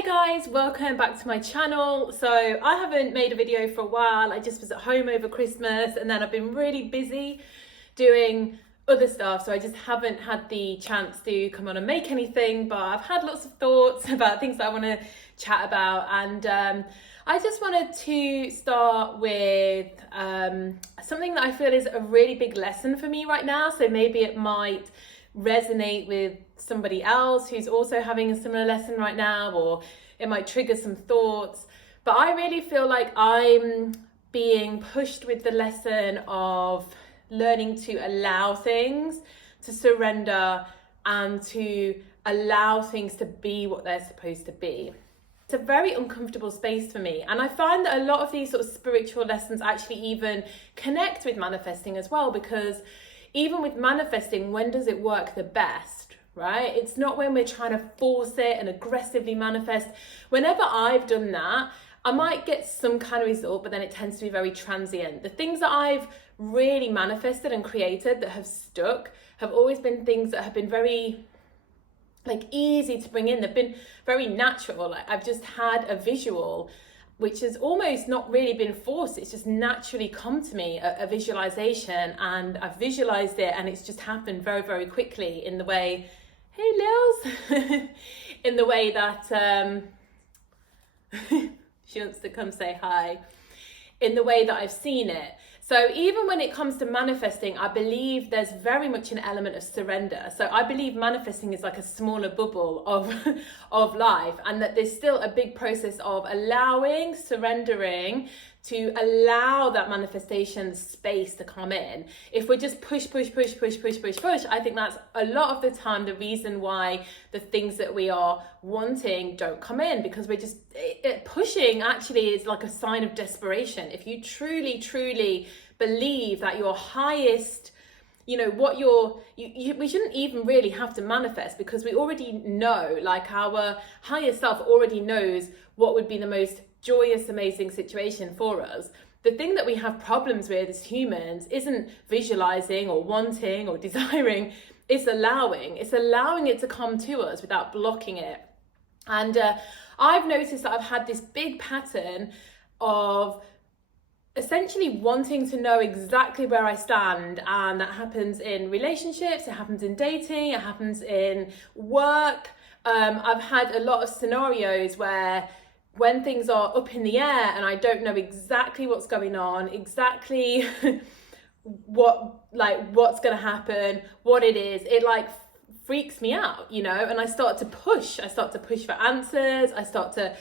Hey guys, welcome back to my channel. So I haven't made a video for a while. I just was at home over Christmas and then I've been really busy doing other stuff, so I just haven't had the chance to come on and make anything, but I've had lots of thoughts about things that I want to chat about, and I just wanted to start with something that I feel is a really big lesson for me right now. So maybe it might resonate with somebody else who's also having a similar lesson right now, or it might trigger some thoughts. But I really feel like I'm being pushed with the lesson of learning to allow things, to surrender, and to allow things to be what they're supposed to be. It's a very uncomfortable space for me, and I find that a lot of these sort of spiritual lessons actually even connect with manifesting as well, because even with manifesting, when does it work the best, right? It's not when we're trying to force it and aggressively manifest. Whenever I've done that, I might get some kind of result, but then it tends to be very transient. The things that I've really manifested and created that have stuck have always been things that have been very easy to bring in. They've been very natural. Like, I've just had a visual which has almost not really been forced. It's just naturally come to me, a visualization, and I've visualized it and it's just happened very, very quickly in the way, hey Lils, in the way that she wants to come say hi, in the way that I've seen it. So even when it comes to manifesting, I believe there's very much an element of surrender. So I believe manifesting is like a smaller bubble of life, and that there's still a big process of allowing, surrendering, to allow that manifestation space to come in. If we're just push, I think that's a lot of the time the reason why the things that we are wanting don't come in, because we're just pushing actually is like a sign of desperation. If you truly believe that your highest, what we shouldn't even really have to manifest, because we already know, like our higher self already knows what would be the most joyous, amazing situation for us. The thing that we have problems with as humans isn't visualizing or wanting or desiring, it's allowing it to come to us without blocking it. And I've noticed that I've had this big pattern of essentially wanting to know exactly where I stand, and that happens in relationships, it happens in dating, it happens in work. I've had a lot of scenarios where when things are up in the air and I don't know exactly what's going on, exactly what's going to happen, what it is, it freaks me out, and I start to push for answers, I start to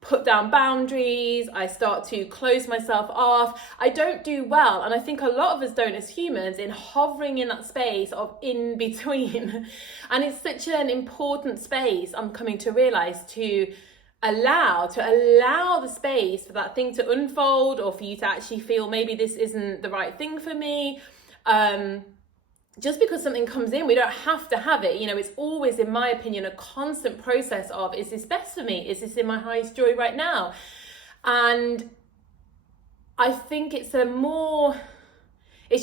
put down boundaries, I start to close myself off. I don't do well, and I think a lot of us don't as humans, in hovering in that space of in between. And it's such an important space, I'm coming to realize, to allow the space for that thing to unfold, or for you to actually feel maybe this isn't the right thing for me. Just because something comes in, we don't have to have it. It's always, in my opinion, a constant process of, is this best for me? Is this in my highest joy right now? And I think it's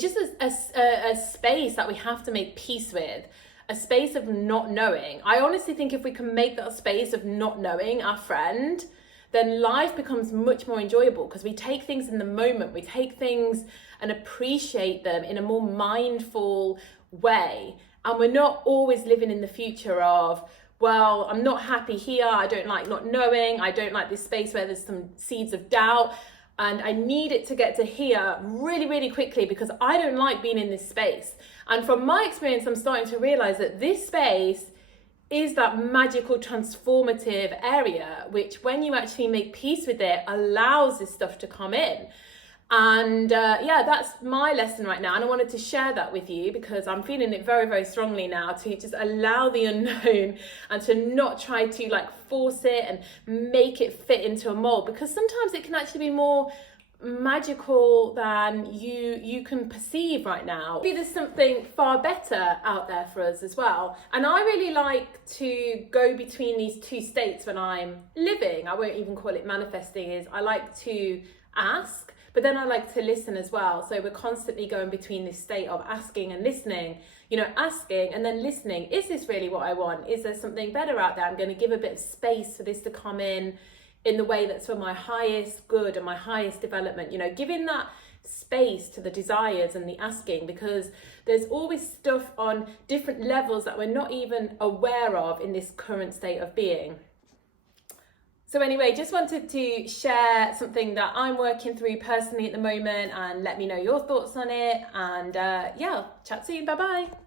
just a space that we have to make peace with, a space of not knowing. I honestly think if we can make that space of not knowing our friend, then life becomes much more enjoyable, because we take things in the moment, we take things and appreciate them in a more mindful way. And we're not always living in the future of, well, I'm not happy here, I don't like not knowing, I don't like this space where there's some seeds of doubt, and I need it to get to here really, really quickly because I don't like being in this space. And from my experience, I'm starting to realize that this space is that magical, transformative area, which when you actually make peace with it, allows this stuff to come in. And that's my lesson right now. And I wanted to share that with you because I'm feeling it very, very strongly now, to just allow the unknown and to not try to force it and make it fit into a mold, because sometimes it can actually be more magical than you can perceive right now. Maybe there's something far better out there for us as well. And I really like to go between these two states when I'm living. I won't even call it manifesting. I like to ask, but then I like to listen as well. So we're constantly going between this state of asking and listening. you know, asking and then listening, is this really what I want? Is there something better out there? I'm going to give a bit of space for this to come in the way that's for my highest good and my highest development, you know, giving that space to the desires and the asking, because there's always stuff on different levels that we're not even aware of in this current state of being. So anyway, just wanted to share something that I'm working through personally at the moment, and let me know your thoughts on it. And yeah, I'll chat soon. Bye bye.